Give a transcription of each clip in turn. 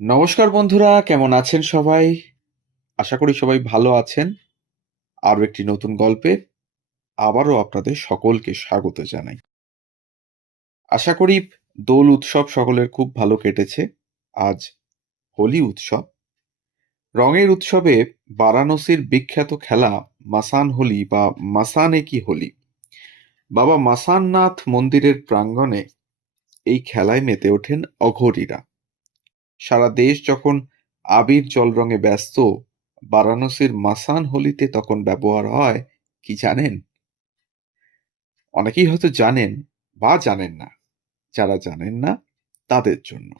নমস্কার বন্ধুরা, কেমন আছেন সবাই? আশা করি সবাই ভালো আছেন। আরও একটি নতুন গল্পে আবারও আপনাদের সকলকে স্বাগত জানাই। আশা করি দোল উৎসব সকলের খুব ভালো কেটেছে। আজ হোলি উৎসব। রঙের উৎসবে বারাণসীর বিখ্যাত খেলা মাসান হোলি বা মাসানে কি হোলি, বাবা মাসাননাথ মন্দিরের প্রাঙ্গণে এই খেলায় মেতে ওঠেন অঘরীরা। সারা দেশ যখন আবির জল রঙে ব্যস্ত, বারাণসীর মাসান হোলিতে তখন ব্যবহার হয় কি জানেন? অনেকেই হয়তো জানেন বা জানেন না। যারা জানেন না তাদের জন্য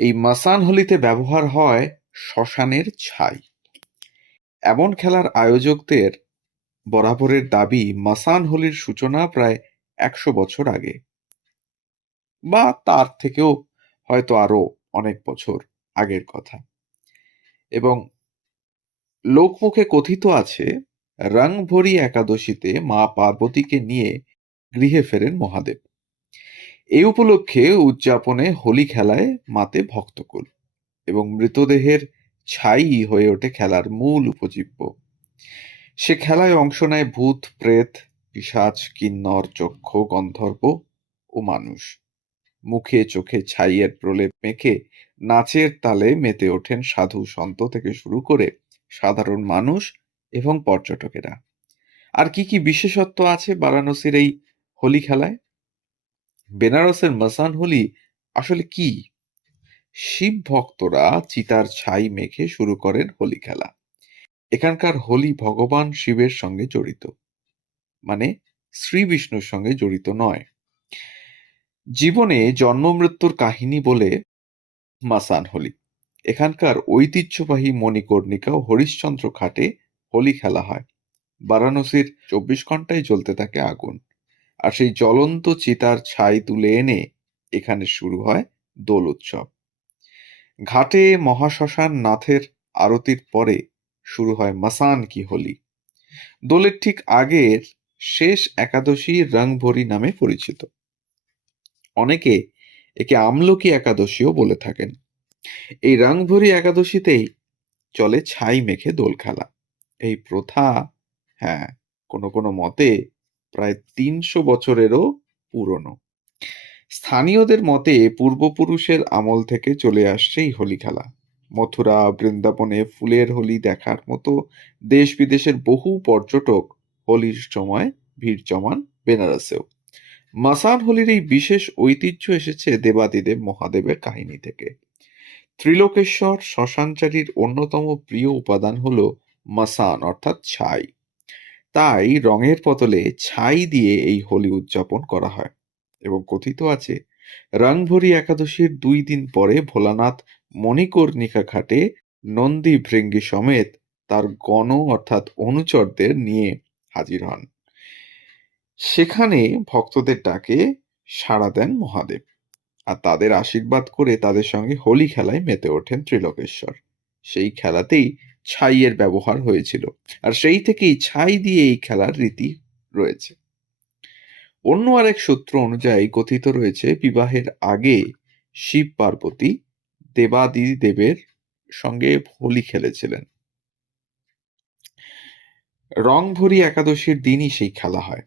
এই মাসান হোলিতে ব্যবহার হয় শ্মশানের ছাই। এমন খেলার আয়োজকদের বরাবরের দাবি মাসান হোলির সূচনা প্রায় 100 বছর আগে, বা তার থেকেও হয়তো আরো অনেক বছর আগের কথা। এবং লোকমুখে কথিত আছে, রংভরি একাদশীতে মা পার্বতীকে নিয়ে গৃহে ফেরেন মহাদেব। এই উপলক্ষে উদযাপনে হোলি খেলায় মাতে ভক্তকুল এবং মৃতদেহের ছাই হয়ে ওঠে খেলার মূল উপজীব্য। সে খেলায় অংশ নেয় ভূত, প্রেত, পিশাচ, কিন্নর, যক্ষ, গন্ধর্ব ও মানুষ। মুখে চোখে ছাইয়ের প্রলেপ মেখে নাচের তালে মেতে ওঠেন সাধু সন্ত থেকে শুরু করে সাধারণ মানুষ এবং পর্যটকেরা। আর কি কি বিশেষত্ব আছে বারাণসীর এই হোলি খেলায়? বেনারসের মাসান হোলি আসলে কি? শিব ভক্তরা চিতার ছাই মেখে শুরু করেন হোলি খেলা। এখানকার হোলি ভগবান শিবের সঙ্গে জড়িত, মানে শ্রী বিষ্ণুর সঙ্গে জড়িত নয়। জীবনে জন্ম মৃত্যুর কাহিনী বলে মাসান হোলি। এখানকার ঐতিহ্যবাহী মণিকর্ণিকা ও হরিশ্চন্দ্র ঘাটে হোলি খেলা হয়। বারাণসীর 24 ঘন্টায় জ্বলতে থাকে আগুন, আর সেই জ্বলন্ত চিতার ছাই তুলে এনে এখানে শুরু হয় দোল উৎসব। ঘাটে মহাশ্মশান নাথের আরতির পরে শুরু হয় মাসান কি হোলি। দোলের ঠিক আগের শেষ একাদশী রংভরি নামে পরিচিত। অনেকে একে আমলকি একাদশীও বলে থাকেন। এই রংভরি একাদশীতেই চলে ছাই মেখে দোল খেলা। এই প্রথা, হ্যাঁ, কোনো কোনো মতে প্রায় 300 বছরেরও পুরনো। স্থানীয়দের মতে পূর্বপুরুষের আমল থেকে চলে আসছে এই হোলি খেলা। মথুরা, বৃন্দাবনে ফুলের হোলি দেখার মতো দেশ বিদেশের বহু পর্যটক হোলির সময় ভিড় জমান বেনারসেও। মাসান হোলির এই বিশেষ ঐতিহ্য এসেছে দেবাদিদেব মহাদেবের কাহিনী থেকে। ত্রিলোকেশ্বর শ্মশানচারীর অন্যতম প্রিয় উপাদান হলো মাসান অর্থাৎ ছাই। তাই রঙের বদলে ছাই দিয়ে এই হোলি উদযাপন করা হয়। এবং কথিত আছে, রংভরি একাদশীর 2 দিন পরে ভোলানাথ মণিকর্ণিকা ঘাটে নন্দী ভৃঙ্গি সমেত তার গণ অর্থাৎ অনুচরদের নিয়ে হাজির হন। সেখানে ভক্তদের ডাকে সাড়া দেন মহাদেব, আর তাদের আশীর্বাদ করে তাদের সঙ্গে হোলি খেলায় মেতে ওঠেন ত্রিলোকেশ্বর। সেই খেলাতেই ছাইয়ের ব্যবহার হয়েছিল, আর সেই থেকেই ছাই দিয়ে এই খেলার রীতি রয়েছে। অন্য আরেক সূত্র অনুযায়ী কথিত রয়েছে, বিবাহের আগে শিব পার্বতী দেবাদিদেবের সঙ্গে হোলি খেলেছিলেন। রংভরি একাদশীর দিনই সেই খেলা হয়,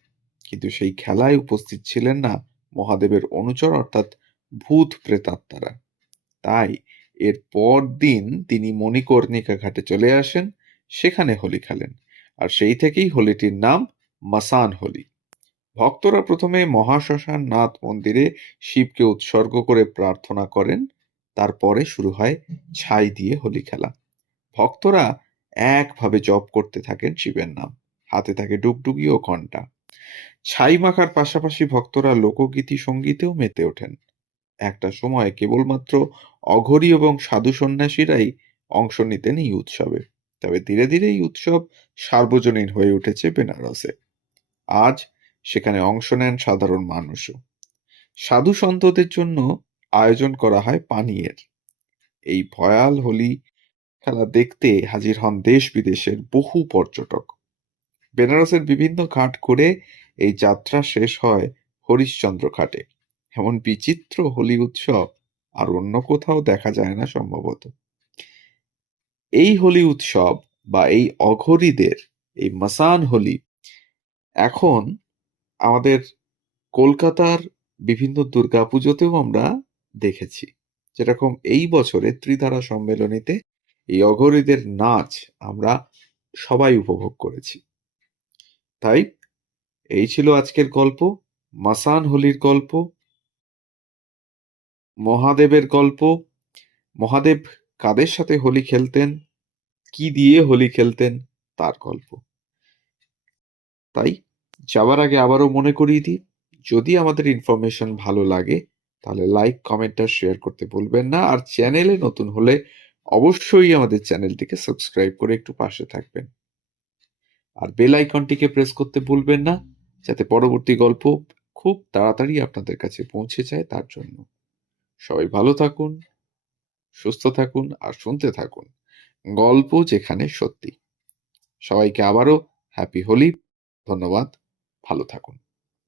কিন্তু সেই খেলায় উপস্থিত ছিলেন না মহাদেবের অনুচর অর্থাৎ ভূত প্রেতাত্মারা। তাই এর পর দিন তিনি মণিকর্ণিকা ঘাটে চলে আসেন, সেখানে হোলি খেলেন। আর সেই থেকেই হোলিটির নাম মাসান হোলি। ভক্তরা প্রথমে মহাশ্মশান নাথ মন্দিরে শিবকে উৎসর্গ করে প্রার্থনা করেন। তারপরে শুরু হয় ছাই দিয়ে হোলি খেলা। ভক্তরা একভাবে জপ করতে থাকেন শিবের নাম। হাতে থাকে ডুগডুগি ও ঘণ্টা। ছাই মাখার পাশাপাশি ভক্তরা লোকগীতি সঙ্গীতেও মেতে ওঠেন। একটা সময় কেবলমাত্র অঘরী এবং সাধু সন্ন্যাসীরাই অংশ নিতেন এই উৎসবে। তবে ধীরে ধীরে এই উৎসব সার্বজনীন হয়ে উঠেছে বেনারসে। আজ সেখানে অংশ নেন সাধারণ মানুষও। সাধু সন্তদের জন্য আয়োজন করা হয় পানীয়ের। এই ভয়াল হোলি খেলা দেখতে হাজির হন দেশ বিদেশের বহু পর্যটক। বেনারসের বিভিন্ন ঘাট করে এই যাত্রা শেষ হয় হরিশ্চন্দ্র ঘাটে। এমন বিচিত্র হোলি উৎসব আর অন্য কোথাও দেখা যায় না সম্ভবত। এই হোলি উৎসব বা এই অঘরীদের এই মাসান হোলি এখন আমাদের কলকাতার বিভিন্ন দুর্গাপুজোতেও আমরা দেখেছি। যেরকম এই বছরে ত্রিধারা সম্মেলনীতে এই অঘরীদের নাচ আমরা সবাই উপভোগ করেছি। তাই এই ছিল আজকের গল্প, মাসান হোলির গল্প, মহাদেবের গল্প। মহাদেব কাদের সাথে হোলি খেলতেন, কি দিয়ে হোলি খেলতেন তার গল্প। তাই যাওয়ার আগে আবারও মনে করিয়ে দিই, যদি আমাদের ইনফরমেশন ভালো লাগে তাহলে লাইক, কমেন্ট আর শেয়ার করতে ভুলবেন না। আর চ্যানেলে নতুন হলে অবশ্যই আমাদের চ্যানেলটিকে সাবস্ক্রাইব করে একটু পাশে থাকবেন। আর বেল আইকনটিকে প্রেস করতে ভুলবেন না, যাতে পরবর্তী গল্প খুব তাড়াতাড়ি আপনাদের কাছে পৌঁছে যায় তার জন্য। সবাই ভালো থাকুন, সুস্থ থাকুন আর শুনতে থাকুন গল্প যেখানে সত্যি। সবাইকে আবারও হ্যাপি হোলি। ধন্যবাদ। ভালো থাকুন।